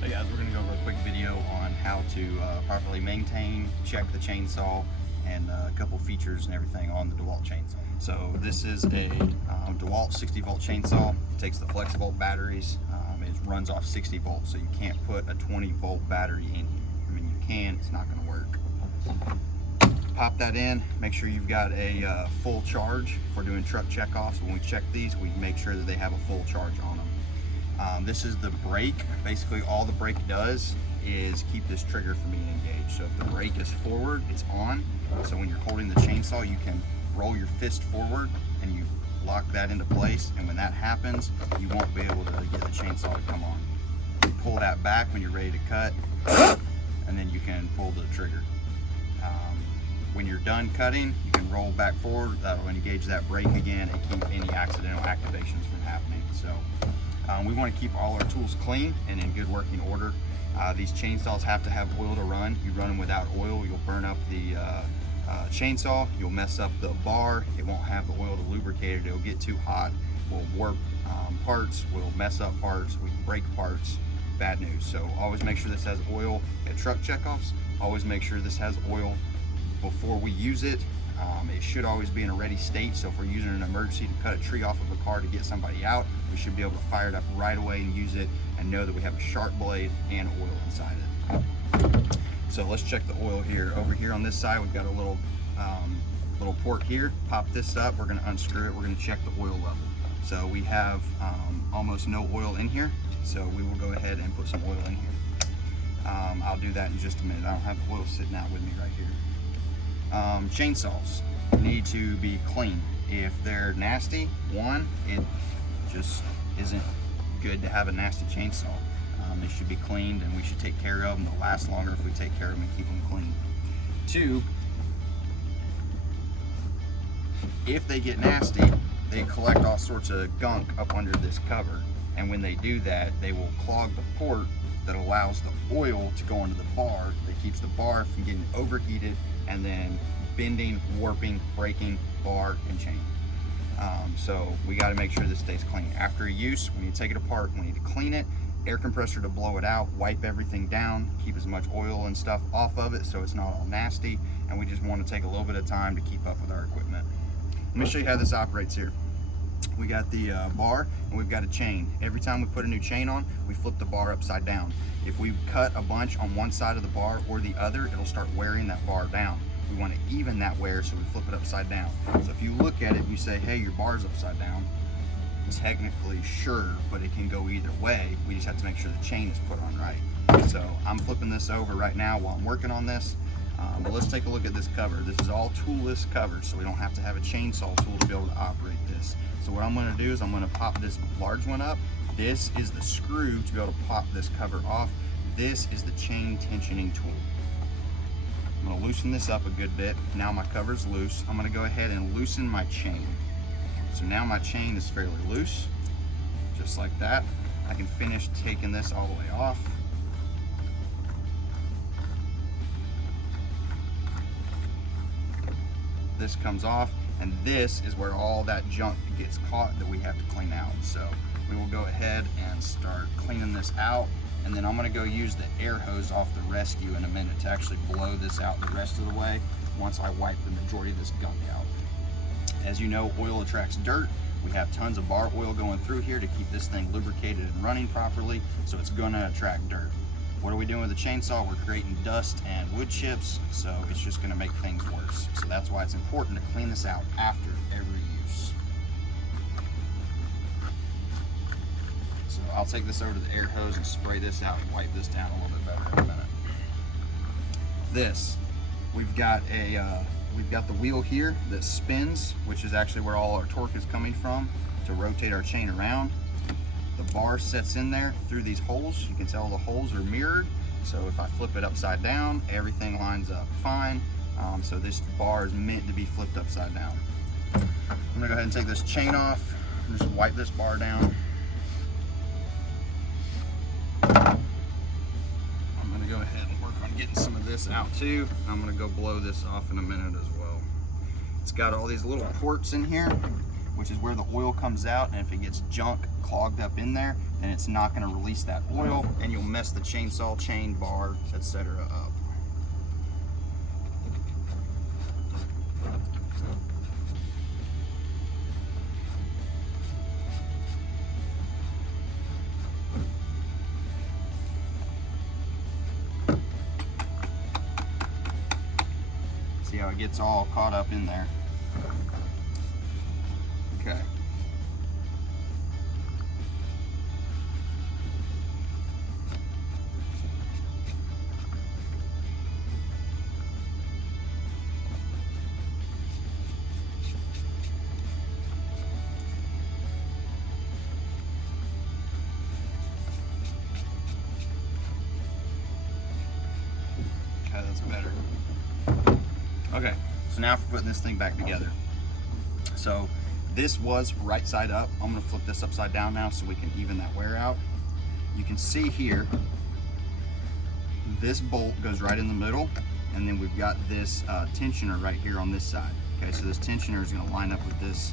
Hey guys, we're going to go over a quick video on how to properly maintain, check the chainsaw, and a couple features and everything on the DeWalt chainsaw. So this is a DeWalt 60 volt chainsaw. It takes the Flexvolt batteries. It runs off 60 volts, so you can't put a 20 volt battery in here. I mean, you can, it's not going to work. Pop that in, make sure you've got a full charge. If we're doing truck checkoffs, when we check these, we make sure that they have a full charge on them. This is the brake. Basically all the brake does is keep this trigger from being engaged. So if the brake is forward, it's on. So when you're holding the chainsaw, you can roll your fist forward and you lock that into place. And when that happens, you won't be able to get the chainsaw to come on. You pull that back when you're ready to cut, and then you can pull the trigger. When you're done cutting, you can roll back forward. That'll engage that brake again and keep any accidental activations from happening. So we want to keep all our tools clean and in good working order. These chainsaws have to have oil to run. You run them without oil, you'll burn up the chainsaw, you'll mess up the bar, it won't have the oil to lubricate it, it'll get too hot, will warp parts, will mess up parts, we can break parts, bad news. So always make sure this has oil at truck checkoffs, always make sure this has oil before we use it. It should always be in a ready state, so if we're using an emergency to cut a tree off of a car to get somebody out, we should be able to fire it up right away and use it and know that we have a sharp blade and oil inside it. So let's check the oil here. Over here on this side, we've got a little port here. Pop this up, we're gonna unscrew it, we're gonna check the oil level. So we have almost no oil in here, so we will go ahead and put some oil in here. I'll do that in just a minute. I don't have the oil sitting out with me right here. Chainsaws need to be clean. If they're nasty, it just isn't good to have a nasty chainsaw. They should be cleaned and we should take care of them. They'll last longer if we take care of them and keep them clean. 2, if they get nasty, they collect all sorts of gunk up under this cover, and when they do that, they will clog the port that allows the oil to go into the bar, that keeps the bar from getting overheated and then bending, warping, breaking bar and chain. So we got to make sure this stays clean. After use, when you take it apart, we need to clean it, air compressor to blow it out, wipe everything down, keep as much oil and stuff off of it so it's not all nasty, and we just want to take a little bit of time to keep up with our equipment. Let me show you how this operates here. We got the bar and we've got a chain. Every time we put a new chain on, we flip the bar upside down. If we cut a bunch on one side of the bar or the other, it'll start wearing that bar down. We want to even that wear, so we flip it upside down. So if you look at it and you say, hey, your bar's upside down, technically sure, but it can go either way. We just have to make sure the chain is put on right. So I'm flipping this over right now while I'm working on this. But let's take a look at this cover. This is all toolless cover, so we don't have to have a chainsaw tool to be able to operate this. So what I'm going to do is I'm going to pop this large one up. This is the screw to be able to pop this cover off. This is the chain tensioning tool. I'm going to loosen this up a good bit. Now my cover's loose. I'm going to go ahead and loosen my chain. So now my chain is fairly loose, just like that. I can finish taking this all the way off. This comes off, and this is where all that junk gets caught that we have to clean out. So we will go ahead and start cleaning this out, and then I'm going to go use the air hose off the rescue in a minute to actually blow this out the rest of the way once I wipe the majority of this gunk out. As you know, oil attracts dirt. We have tons of bar oil going through here to keep this thing lubricated and running properly, so it's going to attract dirt. What are we doing with the chainsaw? We're creating dust and wood chips, so it's just going to make things worse. So that's why it's important to clean this out after every use. So I'll take this over to the air hose and spray this out and wipe this down a little bit better in a minute. This, we've got the wheel here that spins, which is actually where all our torque is coming from to rotate our chain around. The bar sets in there through these holes. You can tell the holes are mirrored. So if I flip it upside down, everything lines up fine. So this bar is meant to be flipped upside down. I'm gonna go ahead and take this chain off, just wipe this bar down. I'm gonna go ahead and work on getting some of this out too. I'm gonna go blow this off in a minute as well. It's got all these little ports in here. which is where the oil comes out, and if it gets junk clogged up in there, then it's not going to release that oil, and you'll mess the chainsaw, chain, bar, etc. up. See how it gets all caught up in there? Okay. Okay, that's better. Okay, so now for putting this thing back together. So this was right side up. I'm gonna flip this upside down now so we can even that wear out. You can see here, this bolt goes right in the middle, and then we've got this tensioner right here on this side. Okay, so this tensioner is gonna line up with this.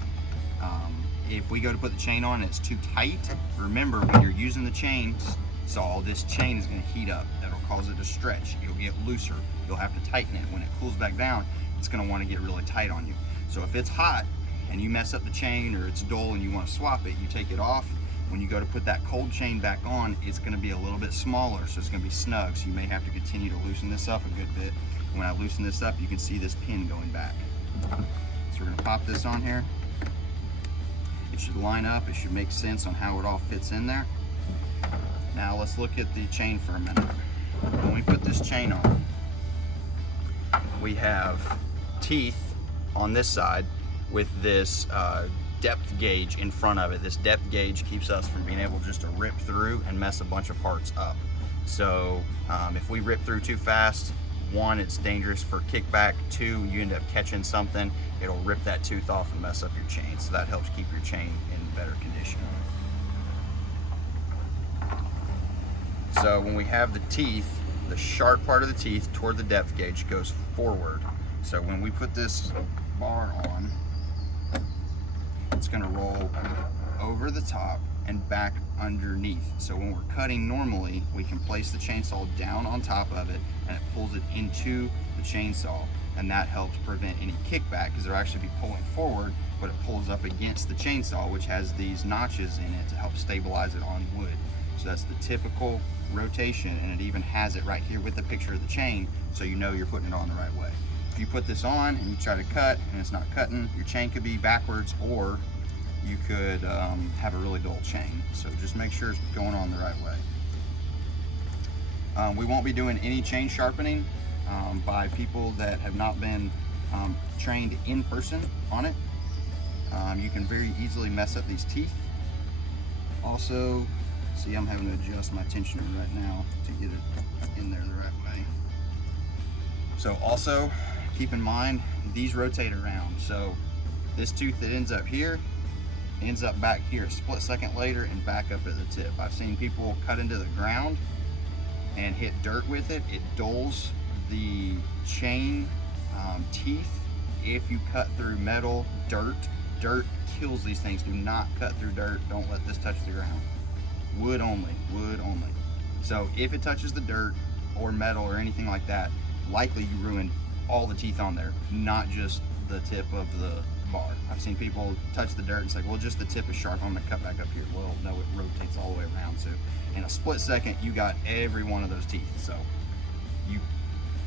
If we go to put the chain on and it's too tight, remember when you're using the chainsaw, this chain is gonna heat up. That'll cause it to stretch. It'll get looser. You'll have to tighten it. When it cools back down, it's gonna wanna get really tight on you. So if it's hot and you mess up the chain or it's dull and you wanna swap it, you take it off. When you go to put that cold chain back on, it's gonna be a little bit smaller, so it's gonna be snug. So you may have to continue to loosen this up a good bit. When I loosen this up, you can see this pin going back. So we're gonna pop this on here. It should line up, it should make sense on how it all fits in there. Now let's look at the chain for a minute. When we put this chain on, we have teeth on this side with this depth gauge in front of it. This depth gauge keeps us from being able just to rip through and mess a bunch of parts up. So if we rip through too fast, one, it's dangerous for kickback. Two, you end up catching something, it'll rip that tooth off and mess up your chain. So that helps keep your chain in better condition. So when we have the teeth, the sharp part of the teeth toward the depth gauge goes forward. So when we put this bar on, it's gonna roll over the top and back underneath. So when we're cutting normally, we can place the chainsaw down on top of it and it pulls it into the chainsaw, and that helps prevent any kickback because they'll actually be pulling forward, but it pulls up against the chainsaw, which has these notches in it to help stabilize it on wood. So that's the typical rotation, and it even has it right here with the picture of the chain, so you know you're putting it on the right way. If you put this on and you try to cut and it's not cutting, your chain could be backwards, or you could have a really dull chain. So just make sure it's going on the right way. We won't be doing any chain sharpening by people that have not been trained in person on it. You can very easily mess up these teeth. Also, see, I'm having to adjust my tensioner right now to get it in there the right way. So also, keep in mind, these rotate around. So this tooth that ends up here, ends up back here a split second later and back up at the tip. I've seen people cut into the ground and hit dirt with it. It dulls the chain teeth. If you cut through metal, dirt kills these things. Do not cut through dirt. Don't let this touch the ground. Wood only, wood only. So if it touches the dirt or metal or anything like that, likely you ruined all the teeth on there, not just the tip of the bar. I've seen people touch the dirt and say, well, just the tip is sharp, I'm gonna cut back up here. Well, no, it rotates all the way around. So in a split second, you got every one of those teeth. So you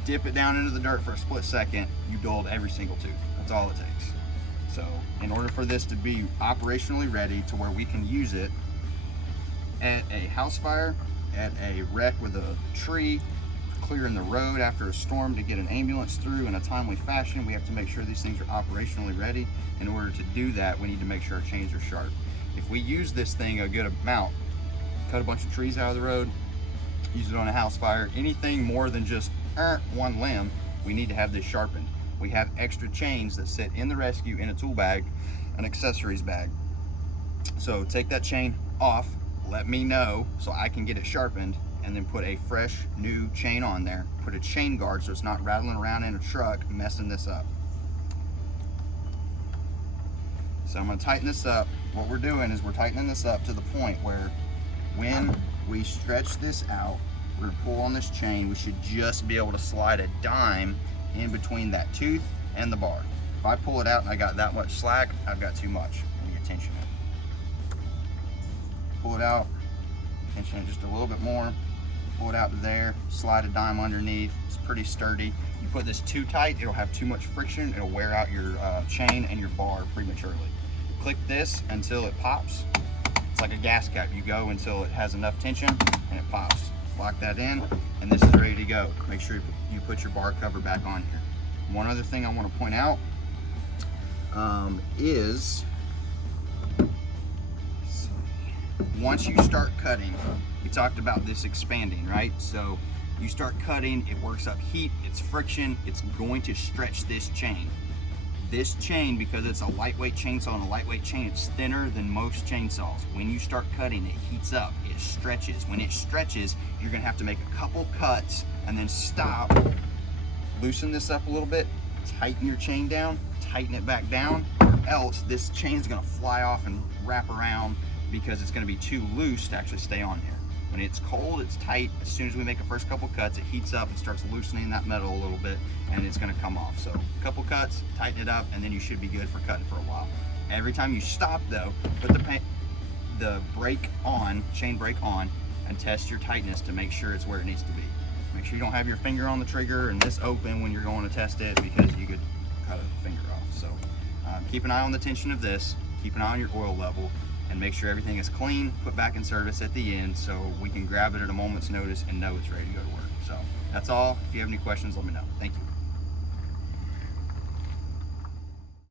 dip it down into the dirt for a split second, you dulled every single tooth. That's all it takes. So in order for this to be operationally ready to where we can use it at a house fire, at a wreck with a tree, clearing the road after a storm to get an ambulance through in a timely fashion, we have to make sure these things are operationally ready. In order to do that, we need to make sure our chains are sharp. If we use this thing a good amount, cut a bunch of trees out of the road, use it on a house fire, anything more than just one limb, we need to have this sharpened. We have extra chains that sit in the rescue in a tool bag, an accessories bag. So take that chain off, let me know so I can get it sharpened, and then put a fresh new chain on there. Put a chain guard so it's not rattling around in a truck messing this up. So I'm going to tighten this up. What we're doing is we're tightening this up to the point where when we stretch this out, we're going to pull on this chain, we should just be able to slide a dime in between that tooth and the bar. If I pull it out and I got that much slack, I've got too much. Let me get tension in. Pull it out, tension it just a little bit more, pull it out to there, slide a dime underneath. It's pretty sturdy. You put this too tight, it'll have too much friction, it'll wear out your chain and your bar prematurely. Click this until it pops. It's like a gas cap. You go until it has enough tension and it pops. Lock that in, and this is ready to go. Make sure you put your bar cover back on here. One other thing I want to point out is once you start cutting, we talked about this expanding, right? So you start cutting, it works up heat, it's friction, it's going to stretch this chain. This chain, because it's a lightweight chainsaw and a lightweight chain, it's thinner than most chainsaws. When you start cutting, it heats up, it stretches. When it stretches, you're gonna have to make a couple cuts and then stop, loosen this up a little bit, tighten your chain down, tighten it back down, or else this chain's gonna fly off and wrap around because it's gonna be too loose to actually stay on here. When it's cold, it's tight. As soon as we make the first couple cuts, it heats up and starts loosening that metal a little bit, and it's gonna come off. So a couple cuts, tighten it up, and then you should be good for cutting for a while. Every time you stop though, put the brake on, chain brake on, and test your tightness to make sure it's where it needs to be. Make sure you don't have your finger on the trigger and this open when you're going to test it, because you could cut a finger off. So keep an eye on the tension of this, keep an eye on your oil level, and make sure everything is clean, put back in service at the end so we can grab it at a moment's notice and know it's ready to go to work. So that's all. If you have any questions, let me know. Thank you.